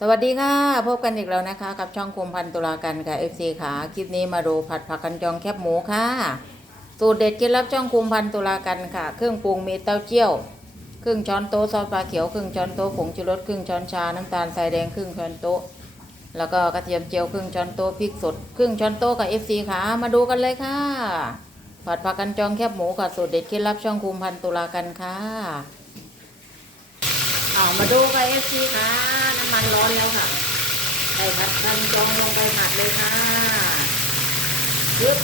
สวัสดีค่ะ พบกันอีกแล้วนะคะ กับช่องคุมพันตุลากันค่ะ FC ขาคลิปนี้มาดูผัดผักกันจองแคบหมูค่ะ สูตรเด็ดเคล็ดลับช่องคุมพันตุลากันค่ะ เครื่องปรุงมีเต้าเจี้ยว ครึ่งช้อนโต๊ะซอสปลาเขียว ครึ่งช้อนโต๊ะผงชูรสครึ่งช้อนชา น้ำตาลทรายแดงครึ่งช้อนโต๊ะ แล้วก็กระเทียมเจียวครึ่งช้อนโต๊ะพริกสดครึ่งช้อนโต๊ะกับ FC ขามาดูกันเลยค่ะ ผัดผักกันจองแคบหมูกับสูตรเด็ดเคล็ดลับช่องคุมพันตุลากันค่ะเอามาดูค่ะเอฟซีค่ะ มันร้อนแล้วค่ะใส่ผัดกันจองลงไปผัดเลยค่ะปึ๊บ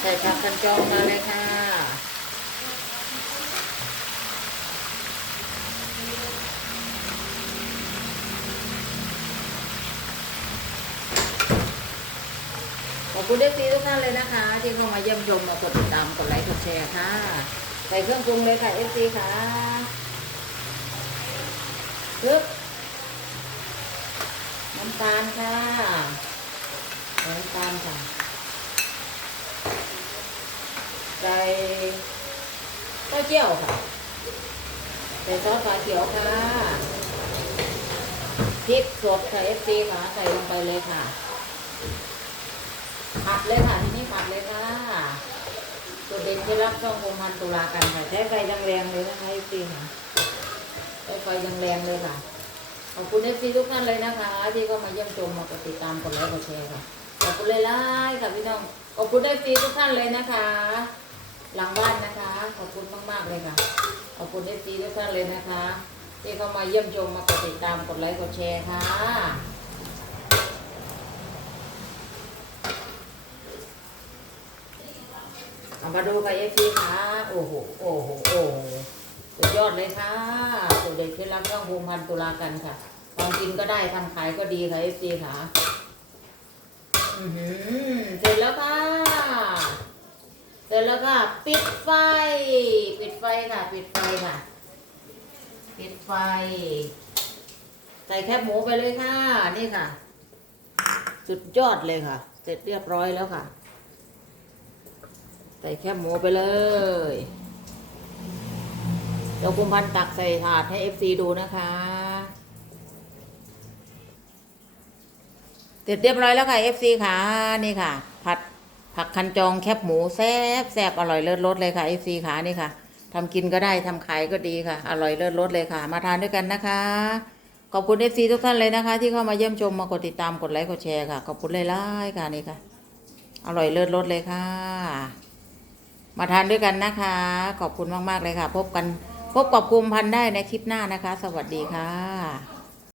ใส่ผักกันจองมาเลยค่ะ ข อบคุณเอฟซีทุกท่านเลยนะคะ ที่เข้ามาเยี่ยมชมมากดติดตามกดไลค์กดแชร์ค่ะใส่เครื่องปรุงเลยค่ะเอฟซีค่ะปึ๊บน้ำตาลค่ะน้ำตาลค่ะใส่เต้าวเจียวค่ะใส่ซอสฝาเขียวค่ะพริกสดค่ะเอฟซีค่ะใส่ลงไปเลยค่ะ ผัดเลยค่ะทีนี้ผัดเลยค่ะตัวเด่นที่รับช่องโมพันตุลากันค่ะใช้ไฟแรงๆเลยนะคะไอซีค่ะใช้ไฟแรงๆเลยค่ะขอบคุณเอฟซีทุกท่านเลยนะคะ ที่เข้ามาเยี่ยมชมมากดติดตามกดไลค์กดแชร์ค่ะขอบคุณเลยล่ค่ะพี่น้องขอบคุณเอฟซีทุกท่านเลยนะคะ หลังบ้านนะคะ ขอบคุณมากๆเลยค่ะ ขอบคุณเอฟซีทุกท่านเลยนะคะ ที่เข้ามาเยี่ยมชมมากดติดตามกดไลค์กดแชร์ค่ะ เอา มาดูกับเอฟซีค่ะ โอ้โห โอ้โห โอ้โห สุดยอดเลยค่ะสุดเด็ดเคล็ดลับเรื่องภูมิพันธ์ตุลากันค่ะทำกินก็ได้ทำขายก็ดีค่ะเอฟซีค่ะ อือหือเสร็จแล้วค่ะ เสร็จแล้วค่ะ ปิดไฟ ปิดไฟค่ะ ปิดไฟค่ะ ปิดไฟ ใส่แคบหมูไปเลยค่ะ นี่ค่ะ สุดยอดเลยค่ะ เสร็จเรียบร้อยแล้วค่ะ ใส่แคบหมูไปเลยเดี๋ยวคุมพันตักใส่ถาดให้ FC ดูนะคะเสร็จเรียบร้อยแล้วค่ะ FC ค่ะนี่ค่ะ ผัดผักคันจองแคบหมูแซ่บแซ่บอร่อยเลิศรสเลยค่ะ FC ค่ะนี่ค่ะทำกินก็ได้ทำขายก็ดีค่ะ อร่อยเลิศรสเลยค่ะ มาทานด้วยกันนะคะ ขอบคุณ FC ทุกท่านเลยนะคะ ที่เข้ามาเยี่ยมชมมากดติดตามกดไลค์กดแชร์ค่ะ ขอบคุณเลยล่ๆค่ะนี่ค่ะ อร่อยเลิศรสเลยค่ะ มาทานด้วยกันนะคะ ขอบคุณมาก ๆ เลยค่ะ พบกัน พบกับคุมพันธ์ได้ในคลิปหน้านะคะ สวัสดีค่ะ